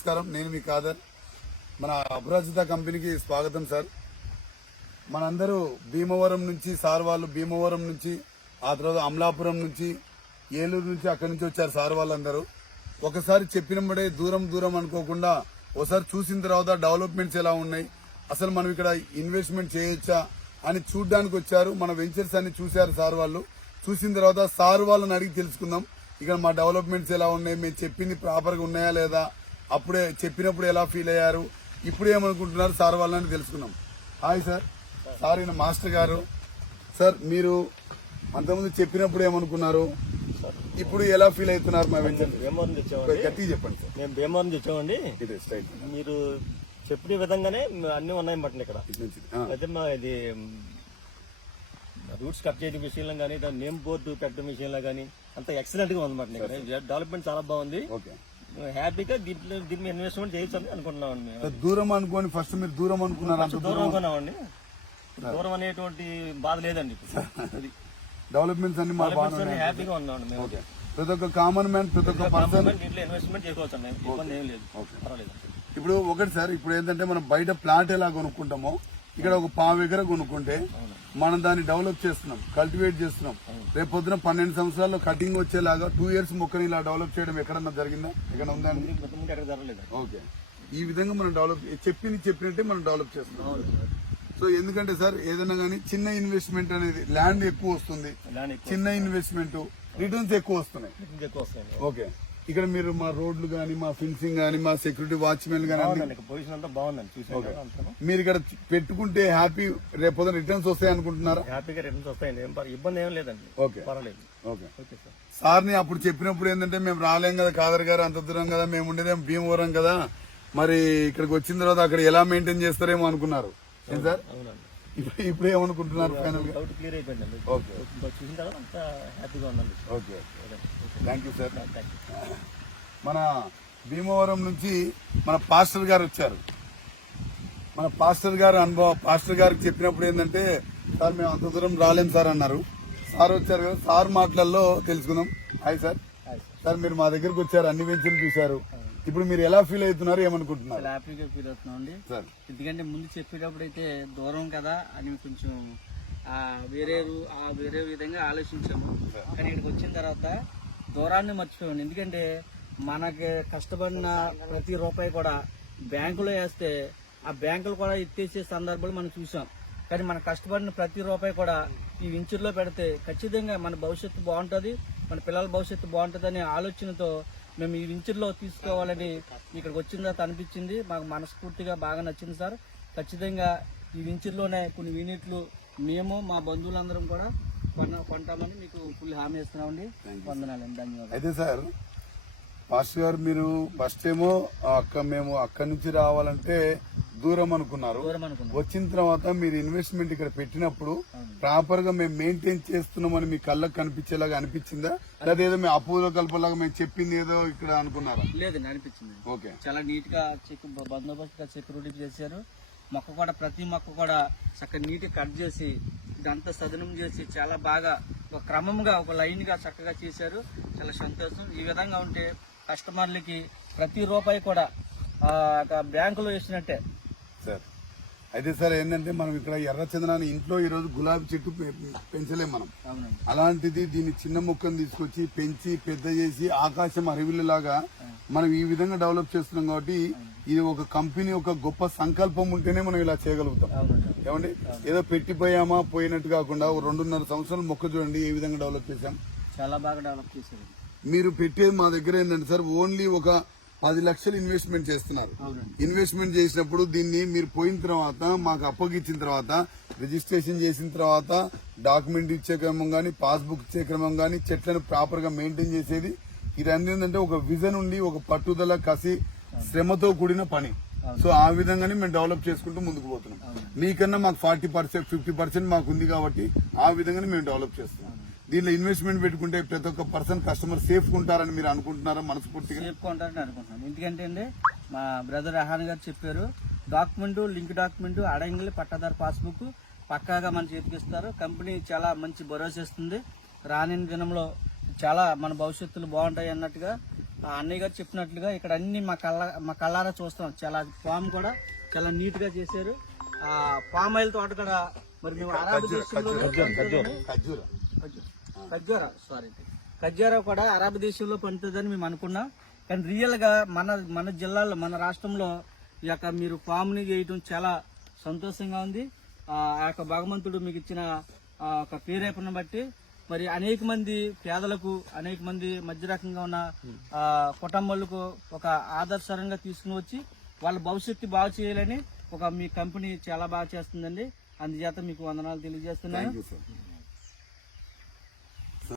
నమస్కారం. నేను మీ కాదర్. మన అభిరాజిత కంపెనీకి స్వాగతం సార్. మనందరూ భీమవరం నుంచి సార్ వాళ్ళు భీమవరం నుంచి ఆ తర్వాత అమలాపురం నుంచి ఏలూరు నుంచి అక్కడి నుంచి వచ్చారు సార్ వాళ్ళందరూ. ఒకసారి చెప్పినప్పుడే దూరం దూరం అనుకోకుండా ఒకసారి చూసిన తర్వాత డెవలప్మెంట్స్ ఎలా ఉన్నాయి అసలు మనం ఇక్కడ ఇన్వెస్ట్మెంట్ చేయొచ్చా అని చూడ్డానికి వచ్చారు. మన వెంచర్స్ అన్ని చూశారు సార్ వాళ్ళు. చూసిన తర్వాత సార్ వాళ్ళని అడిగి తెలుసుకుందాం. ఇక్కడ మా డెవలప్మెంట్స్ ఎలా ఉన్నాయి మేము చెప్పింది ప్రాపర్గా ఉన్నాయా లేదా అప్పుడే చెప్పినప్పుడు ఎలా ఫీల్ అయ్యారు? ఇప్పుడు ఏమనుకుంటున్నారు? సార్ వాళ్ళని తెలుసుకుందాం. హాయ్ సార్ సార్ ఈయన మాస్టర్ గారు. సార్ మీరు అంతకుముందు చెప్పినప్పుడు ఏమనుకున్నారు? ఇప్పుడు ఎలా ఫీల్ అవుతున్నారు మా వెంచర్ భీమవరం తెచ్చామండి. చెప్పండి సార్ మేము భీమవరం తెచ్చామండి. మీరు చెప్పిన విధంగానే అన్ని ఉన్నాయి మటన్ ఇక్కడ. అయితే మా ఇది రూట్స్ కట్ చేయడం విషయంలో కానీ నేమ్ బోర్డు పెట్టడం విషయంలో కానీ అంత ఎక్సలెంట్గా ఉంది మటన్ ఇక్కడ. డెవలప్మెంట్ చాలా బాగుంది. ఓకే. హ్యాపీగా దీంట్లో దీని మీద ఇన్వెస్ట్మెంట్ చేయొచ్చు అని అనుకుంటున్నామండి మేము. సార్, దూరం అనుకోని ఫస్ట్ మీరు దూరం అనుకున్నారు అంత దూరం అనుకున్నామండి దూరం అనేటువంటి బాధ లేదండి ఇప్పుడు. అది డెవలప్మెంట్స్ అన్ని మా హ్యాపీగా ఉన్నామండి మేము. ఓకే ప్రతి ఒక్క కామన్ మ్యాన్ ప్రతి ఒక్క పర్సన్ దీంట్లో ఇన్వెస్ట్మెంట్ చేసుకోవచ్చు అండి. ఇబ్బంది ఏం లేదు. పర్వాలేదు. ఇప్పుడు ఒకటి సార్ ఇప్పుడు ఏంటంటే మనం బయట ప్లాంట్ ఎలా కొనుక్కుంటామో ఇక్కడ ఒక పావు ఎకర కొనుక్కుంటే మనం దాన్ని డెవలప్ చేస్తున్నాం కల్టివేట్ చేస్తున్నాం. రేపు పొద్దున పన్నెండు సంవత్సరాల్లో కటింగ్ వచ్చేలాగా టూ ఇయర్స్ మొక్కని ఇలా డెవలప్ చేయడం ఎక్కడన్నా జరిగిందా? ఎక్కడ ఉందా ఓకే. ఈ విధంగా మనం డెవలప్ చెప్పింది చెప్పినట్టే మనం డెవలప్ చేస్తున్నాం. సో ఎందుకంటే సార్ ఏదైనా కానీ చిన్న ఇన్వెస్ట్మెంట్ అనేది ల్యాండ్ ఎక్కువ వస్తుంది. చిన్న ఇన్వెస్ట్మెంట్ రిటర్న్స్ ఎక్కువ వస్తున్నాయి. ఓకే. ఇక్కడ మీరు మా రోడ్లు కానీ మా ఫిన్సింగ్ కానీ మా సెక్యూరిటీ వాచ్మెన్ కానీ పొజిషన్ అంతా బాగుందండి. చూసాను. మీరు ఇక్కడ పెట్టుకుంటే హ్యాపీ రేపు రిటర్న్స్ వస్తాయి అనుకుంటున్నారా? హ్యాపీగా రిటర్న్స్ వస్తాయండి. పర్- ఇబ్బంది ఏం లేదండి. ఓకే. పర్వాలేదు. ఓకే. Okay sir. సార్ని అప్పుడు చెప్పినప్పుడు ఏంటంటే మేము రాలేం కదా కాదర్ గారు అంత దూరం కదా మేము ఉండేదేం భీమవరం కదా మరి ఇక్కడికి వచ్చిన తర్వాత అక్కడ ఎలా మెయింటైన్ చేస్తారేమో అనుకున్నారు. ఏం సార్? అవునండి. ఇప్పుడు ఏమనుకుంటున్నారు ఫైనల్ డౌట్ క్లియర్ అయిపోయిందండి ఓకే చూసిన తర్వాత అంతా హ్యాపీగా ఉందండి. ఓకే థ్యాంక్ యూ సార్ మన భీమవరం నుంచి మన పాస్టర్ గారు వచ్చారు. మన పాస్టర్ గారు అనుభవం పాస్టర్ గారికి చెప్పినప్పుడు ఏంటంటే సార్ మేము అంత దూరం రాలేం సార్ అన్నారు. సార్ వచ్చారు కదా సార్ మాటలలో తెలుసుకుందాం. హాయ్ సార్ సార్ మీరు మా దగ్గరకు వచ్చారు అన్ని వెంచర్లు చూశారు. ఇప్పుడు మీరు ఎలా ఫీల్ అవుతున్నారు ఏమనుకుంటున్నారు? హ్యాపీగా ఫీల్ అవుతున్నాం అండి. ఎందుకంటే ముందు చెప్పేటప్పుడు అయితే దూరం కదా అని కొంచెం ఆ వేరే వేరే విధంగా ఆలోచించాము. కానీ ఇక్కడికి వచ్చిన తర్వాత దూరాన్ని మర్చిపోయాము ఎందుకంటే మనకి కష్టపడిన ప్రతి రూపాయి కూడా బ్యాంకులో వేస్తే ఆ బ్యాంకులు కూడా ఎత్తేసే సందర్భాలు మనం చూసాం. కానీ మన కష్టపడిన ప్రతి రూపాయి కూడా ఈ వించుల్లో పెడితే ఖచ్చితంగా మన భవిష్యత్తు బాగుంటుంది మన పిల్లల భవిష్యత్తు బాగుంటుంది అనే ఆలోచనతో మేము ఈ వించుల్లో తీసుకోవాలని ఇక్కడికి వచ్చిన తర్వాత అనిపించింది. మాకు మనస్ఫూర్తిగా బాగా నచ్చింది సార్. ఖచ్చితంగా ఈ వించుల్లోనే కొన్ని యూనిట్లు మేము మా బంధువులందరం కూడా కొంటామని మీకు ఫుల్ హామీ ఇస్తున్నామండి. వందనాలండి. ధన్యవాదాలు. అయితే సార్ పాస్టర్ గారు మీరు ఫస్ట్ ఏమో అక్క మేము అక్కడి నుంచి రావాలంటే దూరం అనుకున్నారు. వచ్చిన తర్వాత మీరు ఇన్వెస్ట్మెంట్ ఇక్కడ పెట్టినప్పుడు ప్రాపర్గా మేము మెయింటైన్ చేస్తున్నామని మీ కళ్ళకు కనిపించేలాగా అనిపించిందా? లేదా ఏదో మేము అపూర్వ కల్పలాగా మేము చెప్పింది ఏదో ఇక్కడ అనుకున్నారా? లేదండి అనిపించింది. ఓకే. చాలా నీట్గా చెక్ బందోబస్తుగా సెక్యూరిటీ చేశారు. మొక్క కూడా ప్రతి మొక్క కూడా చక్కగా నీట్ కట్ చేసి ఇదంతా సదనం చేసి చాలా బాగా ఒక క్రమంగా ఒక లైన్గా చక్కగా చేశారు. చాలా సంతోషం. ఈ విధంగా ఉంటే కస్టమర్లకి ప్రతి రూపాయి కూడా బ్యాంకులో వేసినట్టే. సార్. అయితే సార్ ఏంటంటే మనం ఇక్కడ ఎర్ర చందనాన్ని ఇంట్లో ఈ రోజు గులాబీ చెట్టు పెంచలేం మనం. అలాంటిది దీన్ని చిన్న మొక్కను తీసుకొచ్చి పెంచి పెద్ద చేసి ఆకాశం అరవిల్లులాగా మనం ఈ విధంగా డెవలప్ చేస్తున్నాం కాబట్టి ఇది ఒక కంపెనీ ఒక గొప్ప సంకల్పం ఉంటేనే మనం ఇలా చేయగలుగుతాం. ఏమండి? ఏదో పెట్టిపోయామా పోయినట్టు కాకుండా ఒక రెండున్నర సంవత్సరాలు మొక్క చూడండి ఏ విధంగా డెవలప్ చేశాం. చాలా బాగా డెవలప్ చేశారు. మీరు పెట్టేది మా దగ్గర ఏంటంటే సార్ ఓన్లీ ఒక పది లక్షలు ఇన్వెస్ట్మెంట్ చేస్తున్నారు. ఇన్వెస్ట్మెంట్ చేసినప్పుడు దీన్ని మీరు పోయిన తర్వాత మాకు అప్పగిచ్చిన తర్వాత రిజిస్ట్రేషన్ చేసిన తర్వాత డాక్యుమెంట్ ఇచ్చే క్రమం కానీ పాస్బుక్ ఇచ్చే క్రమం కానీ చెట్లను ప్రాపర్గా మెయింటైన్ చేసేది. ఇదన్నీ ఏంటంటే ఒక విజన్ ఉండి ఒక పట్టుదల కసి శ్రమతో కూడిన పని. సో ఆ విధంగానే మేము డెవలప్ చేసుకుంటూ ముందుకు పోతున్నాం. మీకన్నా మాకు ఫార్టీ పర్సెంట్ ఫిఫ్టీ పర్సెంట్ మాకు ఉంది కాబట్టి ఆ విధంగానే మేము డెవలప్ చేస్తున్నాం. దీనిలో ఇన్వెస్ట్మెంట్ పెట్టుకుంటే ప్రతి ఒక్క పర్సన్ కస్టమర్ సేఫ్ ఉంటారని మీరు అనుకుంటున్నారా మనస్ఫూర్తిగా? చెప్పుకుంటారని అనుకుంటున్నాను ఎందుకంటే అండి మా బ్రదర్ రహాన్ గారు చెప్పారు డాక్యుమెంట్ లింక్ డాక్యుమెంట్ అడంగిలి పట్టాదారు పాస్బుక్ పక్కాగా మన చేతికి ఇస్తారు. కంపెనీ చాలా మంచి భరోసా ఇస్తుంది. రానున్న దినంలో చాలా మన భవిష్యత్తులు బాగుంటాయి అన్నట్టుగా ఆ అన్నయ్య గారు చెప్పినట్లుగా ఇక్కడ అన్ని మా కళ్ళ మా కళ్ళారా చూస్తాం చాలా ఫామ్ కూడా చాలా నీట్గా చేశారు. పామ్ ఆయిల్ తోట కూడా మరి మేము అరబ్ దేశంలో ఖర్జూర సారీ ఖర్జూరా కూడా అరబ్ దేశంలో పండుతుందని మేము అనుకున్నాం. కానీ రియల్గా మన మన జిల్లాలో మన రాష్ట్రంలో ఈ యొక్క మీరు ఫామ్ని చేయటం చాలా సంతోషంగా ఉంది. ఆ యొక్క భగవంతుడు మీకు ఇచ్చిన ఒక పేరేపను బట్టి మరి అనేక మంది పేదలకు అనేక మంది మధ్య రకంగా ఉన్న కుటుంబాలకు ఒక ఆదర్శంగా తీసుకుని వచ్చి వాళ్ళ భవిష్యత్తు బాగా చేయాలని ఒక మీ కంపెనీ చాలా బాగా చేస్తుందండి. అందుచేత మీకు వందనాలు తెలియజేస్తున్నాను.